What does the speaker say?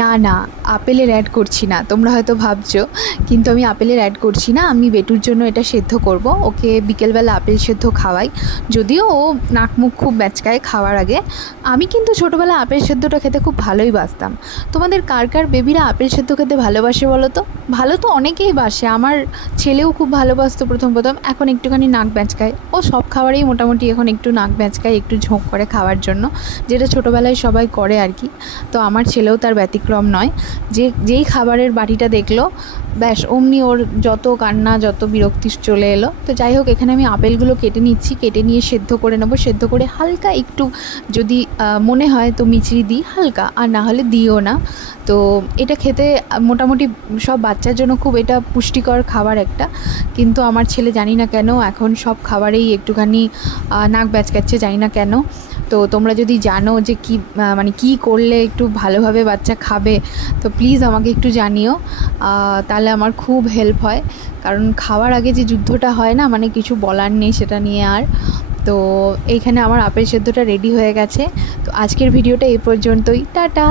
না না, আপেলের অ্যাড করছি না। তোমরা হয়তো ভাবছো, কিন্তু আমি আপেলের অ্যাড করছি না। আমি বেটুর জন্য এটা সেদ্ধ করব। ওকে বিকেলবেলা আপেল সেদ্ধ খাওয়াই, যদিও ও নাক মুখ খুব ব্যাচকায় খাওয়ার আগে। আমি কিন্তু ছোটোবেলায় আপেল সেদ্ধটা খেতে খুব ভালোই বাসতাম। তোমাদের কার কার বেবিরা আপেল সেদ্ধ খেতে ভালোবাসে বলো তো? ভালো তো অনেকেই বাসে। আমার ছেলেও খুব ভালোবাসতো প্রথম প্রথম, এখন একটুখানি নাক ব্যাচকায়। ও সব খাবারেই মোটামুটি এখন একটু নাক ব্যাচকায়, একটু ঝোঁক করে খাওয়ার জন্য, যেটা ছোটোবেলায় সবাই করে আর কি। তো আমার ছেলেও তার ব্যতিক্রম নয়। যেই খাবারের বাটিটা দেখলো, ব্যাস অমনি ওর যত কান্না, যত বিরক্তি চলে এলো। তো যাই হোক, এখানে আমি আপেলগুলো কেটে নিচ্ছি, কেটে নিয়ে সেদ্ধ করে নেবো। সেদ্ধ করে হালকা একটু যদি মনে হয় তো মিচড়ি দিই হালকা, আর না হলে দিও না। তো এটা খেতে মোটামুটি সব বাচ্চার জন্য খুব এটা পুষ্টিকর খাবার একটা। কিন্তু আমার ছেলে জানি না কেন এখন সব খাবারেই একটুখানি নাক ব্যাচকাচ্ছে, জানি না কেন। তো তোমরা যদি জানো যে কী মানে কী করলে একটু ভালোভাবে বাচ্চা খাবে, তো প্লিজ আমাকে একটু জানিও। তাহলে আমার খুব হেল্প হয়, কারণ খাওয়ার আগে যে যুদ্ধটা হয় না, মানে কিছু বলার নেই সেটা নিয়ে আর। তো এইখানে আমার আপেল সেদ্ধটা রেডি হয়ে গেছে। তো আজকের ভিডিওটা এই পর্যন্তই। টাটা।